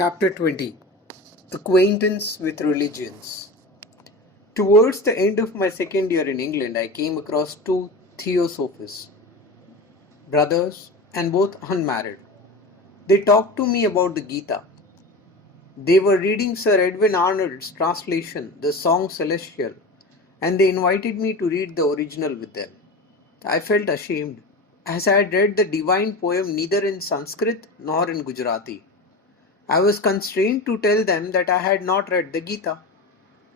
Chapter 20 Acquaintance with Religions. Towards the end of my second year in England, I came across two Theosophists, brothers, and both unmarried. They talked to me about the Gita. They were reading Sir Edwin Arnold's translation, The Song Celestial, and they invited me to read the original with them. I felt ashamed, as I had read the divine poem neither in Sanskrit nor in Gujarati. I was constrained to tell them that I had not read the Gita,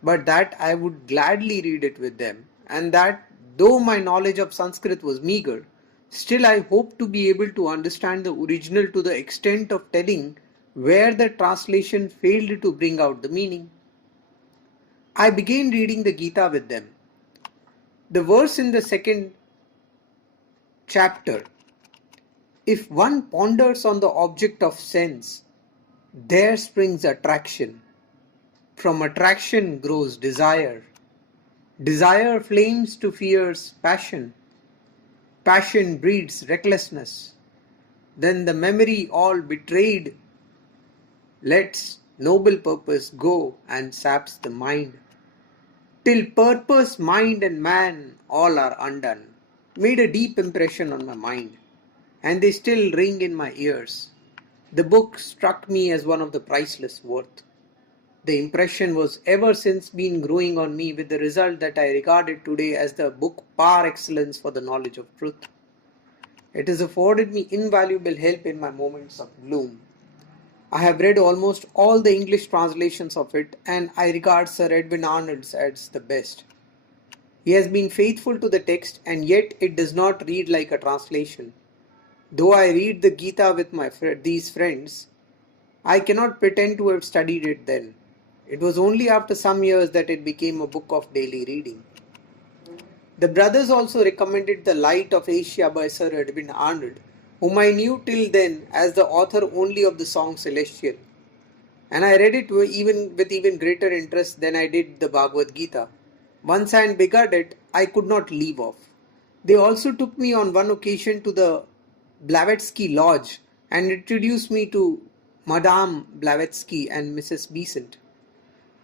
but that I would gladly read it with them, and that though my knowledge of Sanskrit was meager, still I hoped to be able to understand the original to the extent of telling where the translation failed to bring out the meaning. I began reading the Gita with them. The verse in the second chapter, if one ponders on the object of sense, there springs attraction. From attraction grows desire. Desire flames to fierce passion. Passion breeds recklessness. Then the memory all betrayed lets noble purpose go and saps the mind. Till purpose, mind and man all are undone. Made a deep impression on my mind, and they still ring in my ears. The book struck me as one of the priceless worth. The impression was ever since been growing on me, with the result that I regard it today as the book par excellence for the knowledge of truth. It has afforded me invaluable help in my moments of gloom. I have read almost all the English translations of it, and I regard Sir Edwin Arnold's as the best. He has been faithful to the text, and yet it does not read like a translation. Though I read the Gita with these friends, I cannot pretend to have studied it then. It was only after some years that it became a book of daily reading. The brothers also recommended The Light of Asia by Sir Edwin Arnold, whom I knew till then as the author only of the Song Celestial, and I read it with even greater interest than I did the Bhagavad Gita. Once I had begun it, I could not leave off. They also took me on one occasion to the Blavatsky Lodge and introduced me to Madame Blavatsky and Mrs. Besant.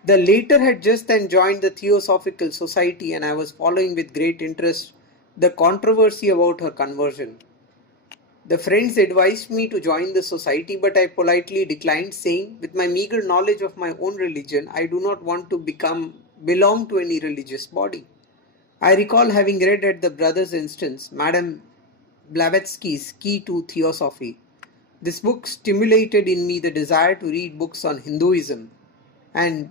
The latter had just then joined the Theosophical Society, and I was following with great interest the controversy about her conversion. The friends advised me to join the society, but I politely declined, saying, with my meager knowledge of my own religion, I do not want to belong to any religious body. I recall having read at the brothers' instance Madame Blavatsky's Key to Theosophy. This book stimulated in me the desire to read books on Hinduism, and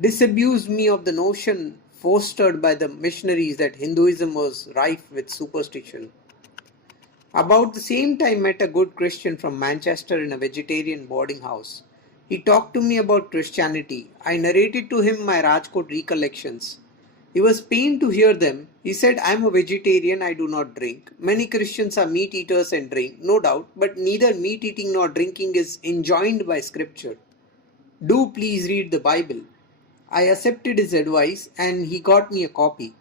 disabused me of the notion fostered by the missionaries that Hinduism was rife with superstition. About the same time, I met a good Christian from Manchester in a vegetarian boarding house. He talked to me about Christianity. I narrated to him my Rajkot recollections. He was pained to hear them. He said, I am a vegetarian, I do not drink. Many Christians are meat eaters and drink, no doubt, but neither meat eating nor drinking is enjoined by Scripture. Do please read the Bible. I accepted his advice, and he got me a copy.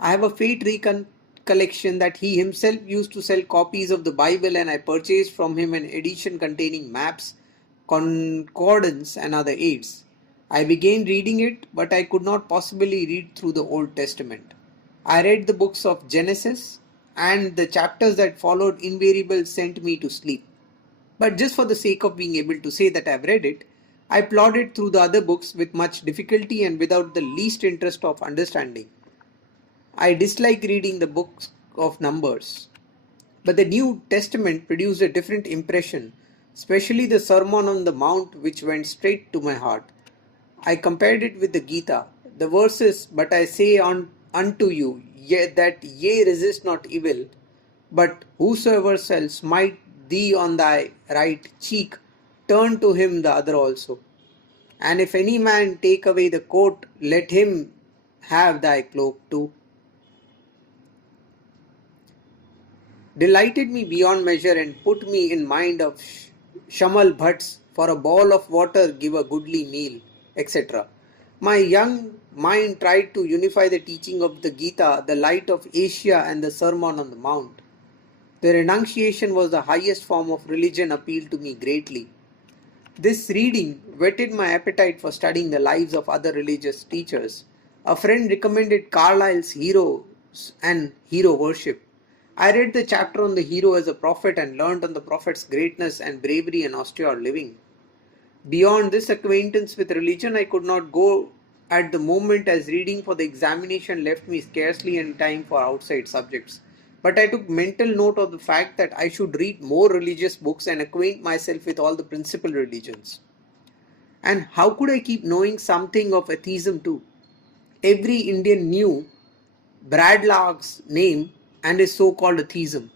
I have a faint recollection that he himself used to sell copies of the Bible, and I purchased from him an edition containing maps, concordance, and other aids. I began reading it, but I could not possibly read through the Old Testament. I read the books of Genesis, and the chapters that followed invariably sent me to sleep. But just for the sake of being able to say that I have read it, I plodded through the other books with much difficulty and without the least interest of understanding. I dislike reading the books of Numbers, but the New Testament produced a different impression, especially the Sermon on the Mount, which went straight to my heart. I compared it with the Gita. The verses, but I say unto you, that ye resist not evil, but whosoever shall smite thee on thy right cheek, turn to him the other also. And if any man take away the coat, let him have thy cloak too. Delighted me beyond measure, and put me in mind of Shamal Bhatt's for a bowl of water give a goodly meal, etc. My young mind tried to unify the teaching of the Gita, the Light of Asia, and the Sermon on the Mount. The renunciation was the highest form of religion appealed to me greatly. This reading whetted my appetite for studying the lives of other religious teachers. A friend recommended Carlyle's Heroes and Hero Worship. I read the chapter on the hero as a prophet and learned on the prophet's greatness and bravery and austere living. Beyond this acquaintance with religion, I could not go at the moment, as reading for the examination left me scarcely any time for outside subjects. But I took mental note of the fact that I should read more religious books and acquaint myself with all the principal religions. And how could I keep knowing something of atheism too? Every Indian knew Bradlaugh's name and his so-called atheism.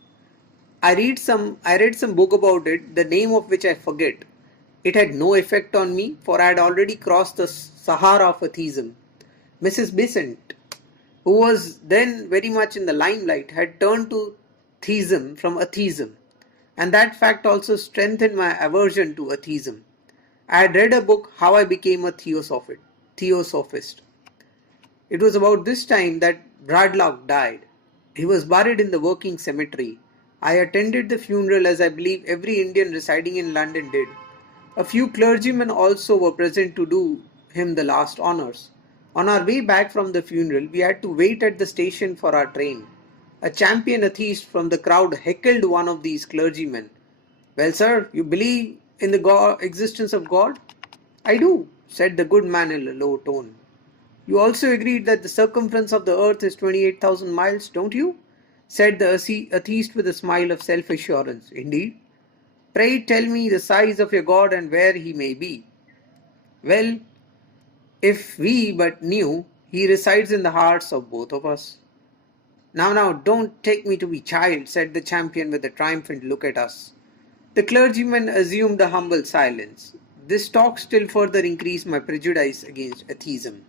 I read some book about it, the name of which I forget. It had no effect on me, for I had already crossed the Sahara of atheism. Mrs. Besant, who was then very much in the limelight, had turned to theism from atheism, and that fact also strengthened my aversion to atheism. I had read a book, How I Became a Theosophist. It was about this time that Bradlaugh died. He was buried in the working cemetery. I attended the funeral, as I believe every Indian residing in London did. A few clergymen also were present to do him the last honours. On our way back from the funeral, we had to wait at the station for our train. A champion atheist from the crowd heckled one of these clergymen. "Well, sir, you believe in the existence of God?" "I do," said the good man in a low tone. "You also agreed that the circumference of the earth is 28,000 miles, don't you?" said the atheist with a smile of self-assurance. "Indeed." "Pray tell me the size of your God and where he may be." "Well, if we but knew, he resides in the hearts of both of us." Now, don't take me to be child," said the champion with a triumphant look at us. The clergyman assumed a humble silence. This talk still further increased my prejudice against atheism.